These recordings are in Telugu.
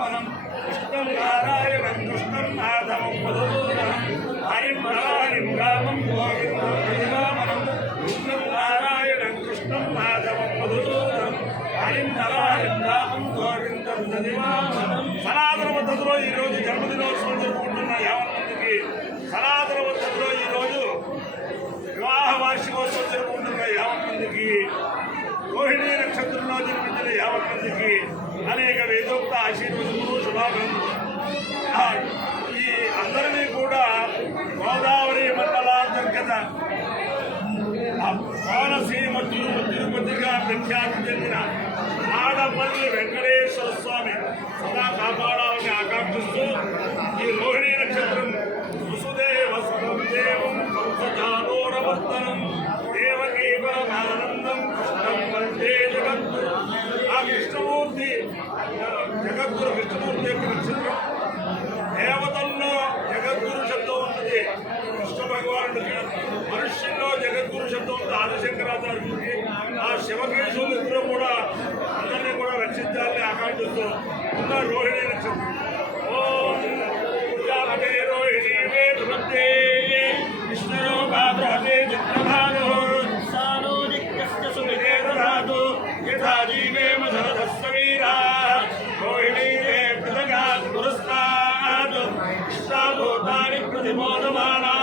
దదివామనం కృష్ణం నారాయణం కృష్ణం మాధవం మధుసూదనం హరిం హరిం రామం గోవిందం దదివామనం కృష్ణం నారాయణం కృష్ణం మాధవం మధుసూదనం హరిం హరిం రామం గోవిందం దదివామనం. సనాతన పద్ధతిలో ఈరోజు జన్మదినోత్సవం జరుపుకుంటున్న యావన్ మందికి, సనాతన పద్ధతిలో ఈరోజు వివాహ వార్షికోత్సవం జరుపుకుంటున్న యావన్ మందికి, రోహిణీ నక్షత్రంలో జన్మించిన యావన్ మందికి అనేక వేదోక్త ఆశీర్వదములు శుభాకాంక్షలు. ఈ అందరినీ కూడా గోదావరి మండలాంతర్గత కోనసీమ తిరుపతిగా ప్రఖ్యాతి చెందిన ఆడపల్లి వెంకటేశ్వర స్వామి సదా కాపాడాలని ఆకాంక్షిస్తూ ఈ రోహిణీ నక్షత్రం వసుదేవ దేవం కంసచానోరవర్తనం దేవకీ పరమానందం కృష్ణం వందే జగద్గురు. ఆ కృష్ణమూర్తి జగద్గురు కృష్ణమూర్తి యొక్క నక్షత్రం. దేవతల్లో జగద్గురు శబ్దం ఉన్నది కృష్ణ భగవానుడికి, మనుష్యుల్లో జగద్గురు శబ్దం ఉంది ఆదిశంకరాచార్యుడికి. ఆ శివకేశవులు ఇద్దరు కూడా అందరినీ కూడా రక్షించాలని ఆకాంక్షిస్తూ ఉన్న రోహిణీ నక్షత్రం. ఓం ప్రజాపతే రోహిణీ వేదవతే విష్ణురో భాద్రవతే చిత్రభాను సానో దిక్కస్య సుమితే దధాతు యథా జీవేమ శరదస్య వీరా రోహిణీ రే పృథగాత్ పురస్తాత్ ఇష్టాభూతాని ప్రతిమోదమానా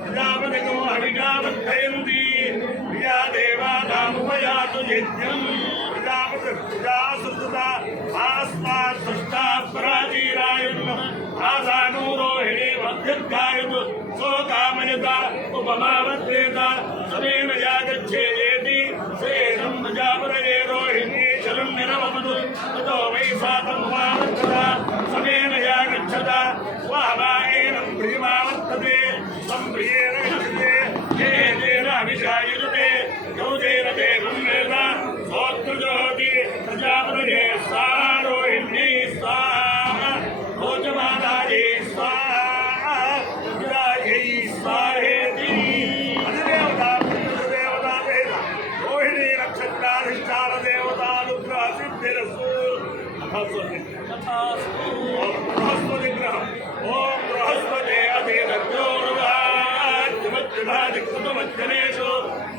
ప్రజాపతికో హవిషావర్ధయంతి ప్రియా దేవానాముపయాతు యజ్ఞం ప్రజాపతి ప్రజాసుత ఆస్మాత్ సృష్టా పరాజీరాయున్న ఆసానో రోహిణీ మధ్యర్గాయతు సోకామయత ఉపమావర్తేత సమేన యాగచ్ఛేదేతి శ్రేణం ప్రజాపతయే రోహిణీ చలం నిరవమతు తతో వై సాతం ఉపావర్తత సమేన యాగచ్చత స్వాహాయేనం ప్రియమావర్తతే సంప్రియేణ గచ్చతే ఏతేన అభిషాయుజతే యౌతేన దేవం వేద సోత్రుజోతి ప్రజాపతయే స్వాహా రోహిణీ స్వాహా భోజమానాయే స్వాహా రుద్రాయై స్వాహేతి. అధిదేవతా పితృదేవతా వేద రోహిణీ నక్షత్రాధిష్టాన దేవతానుగ్రహ సిద్ధిరస్తు. బృహస్పతి గ్రహం. ఓం బృహస్పతే అధిరద్రోర్వాదికృతమజ్జనేషు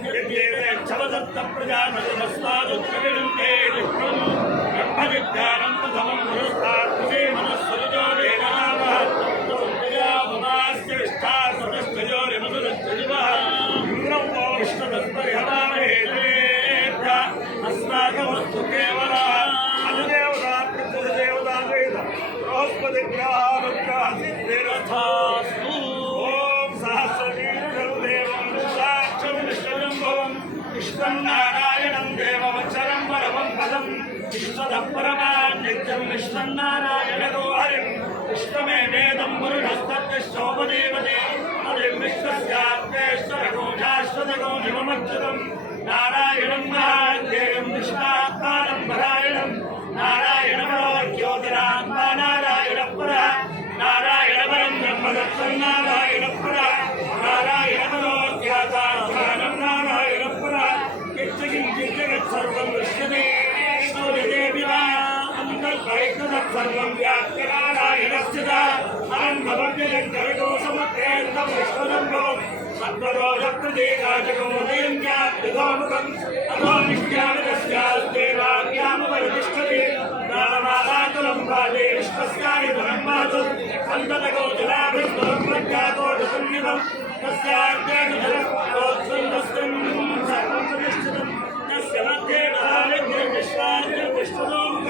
యజ్ఞేక్షవదత్త ప్రజాపతిమస్మాదుత్కవిణంతే విష్ణుం బ్రహ్మవిద్యానం ప్రథమం పురస్తాత్మసే మనస్సుజోరేనామస్య విష్టాస్తమస్తయోరిమధురశ్చరివః ఇంద్రం వో విష్ణుదస్పరిహవామహే అస్మాకమస్తు కేవలः. అధిదేవతా పితృదేవతా వేద బృహస్పతి గ్రహానుగ్రహ సిద్ధిరస్తు. ఓం సహస్రశీర్షం దేవం సాక్షం విశ్వజంభవం విశ్వం నారాయణం దేవమక్షరం పరమం పదం విశ్వదః పరమాన్ నిత్యం విశ్వం నారాయణో హరిం విశ్వమే వేదం పురుషస్తత్య శోభదేవతే హరిం విశ్వస్యాత్మేశ్వరగో శాశ్వతగో నిమమచ్యుతం నారాయణం మహాధ్యేయం విష్ణాత్మానం పరాయణం నారాయణపరో జ్యోతిరాత్మా నారాయణపరః నారాయణపరం బ్రహ్మదత్తం నారాయణపరః నారాయణపరో జ్ఞాతాత్మానం నారాయణపరః యచ్చకించిజ్జగత్సర్వం దృశ్యతే శ్రూయతే వివా అంతర్బహిర్తత్సర్వం వ్యాప్య నారాయణస్య అనంతభవ్యజగో సమత్రేంతం విశ్వజంభవం సర్వదోషప్రదేకాజగోదయం జ్ఞాత్యుధోముఖం అధోనిష్ట్యామితస్యాస్దేవాజ్ఞామపరితిష్టతి నామాలాకులం భాజే విశ్వస్యాని బ్రహ్మాసు సంతతగోచరాభిర్బ్రహ్మజ్ఞాతోషసన్నిధం తస్యాజ్ఞానజలప్రోత్సంగస్తం సర్వం ప్రతిష్ఠితం తస్య మధ్యే మహాలింగర్విశ్వార్యవిష్ణుదోముఖ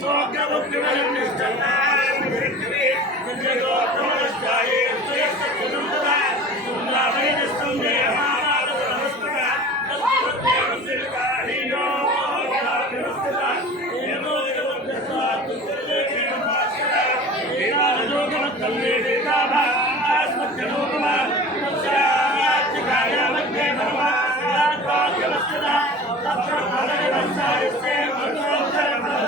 సోగ్రబుద్ధిమయం నిశ్చన్నాయమిరిక్తమే నిజగోత్రమనశ్చాయే శ్రేయస్సత్యసంపదా సుందరమైనస్తం దేహమానాదనమస్తక తస్మద్దేవసిల్కాహీనో భగవానిరస్తక ఏమో జగవద్యస్వాత్తుర్దేకేన భాస్కర వేదాలలోకమత్తల్లే వేదాభా ఆస్మత్యలోకమా తస్యాత్యకాయ మధ్యే పరమాత్మాత్వాక్యవస్తదా తత్ర పదవివత్సాయస్తే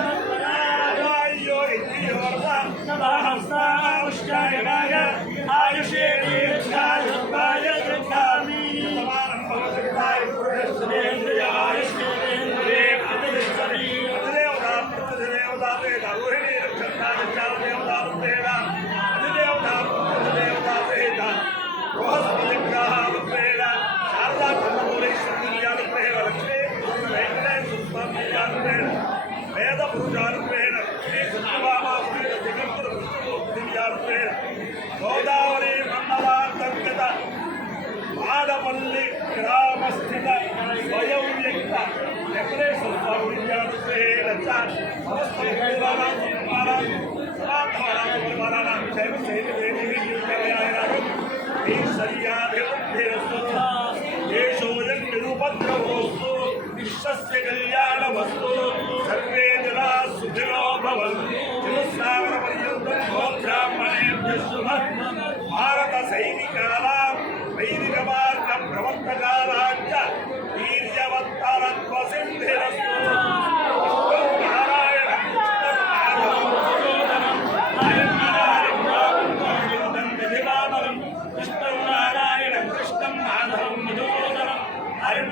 మధ్యోత్తరమధ్యోత్తరాయో ఇత్యోర్ధం నమః ఆయుషే దీర్ఘాయుష్మాయ దృఢామి సమానం భవతిర్దాయ పురుషస్సురేంద్రియ ఆయుష్యేంద్రియే ప్రతిష్టతి. అధిదేవతా పితృదేవతా వేద రోహిణీ నక్షత్ర పురుషారూపేణ శ్రీ సత్యభామాసురేణ జగద్గురు విష్ణుమూర్తియారూపేణ గోదావరి మండలాంతర్గత మాడపల్లి గ్రామస్థిత స్వయం వ్యక్త వెంకటేశ్వర స్వామి విద్యారూపేణ సమస్త దేశోయం నిరుపద్రవోస్తు విశ్వస్య కళ్యాణమస్తు సర్వే జనా సుఖినో భవంతు చతుస్సాగర పర్యంతం గోబ్రాహ్మణేభ్యః శుభః భారత సైనికానాం వైదిక మార్గ ప్రవర్తకానాంచ వీర్యవత్తరత్వ సిద్ధిరస్తు కృష్ణం నారాయణ కృష్ణం మాధవం మధుసూదనం హరిం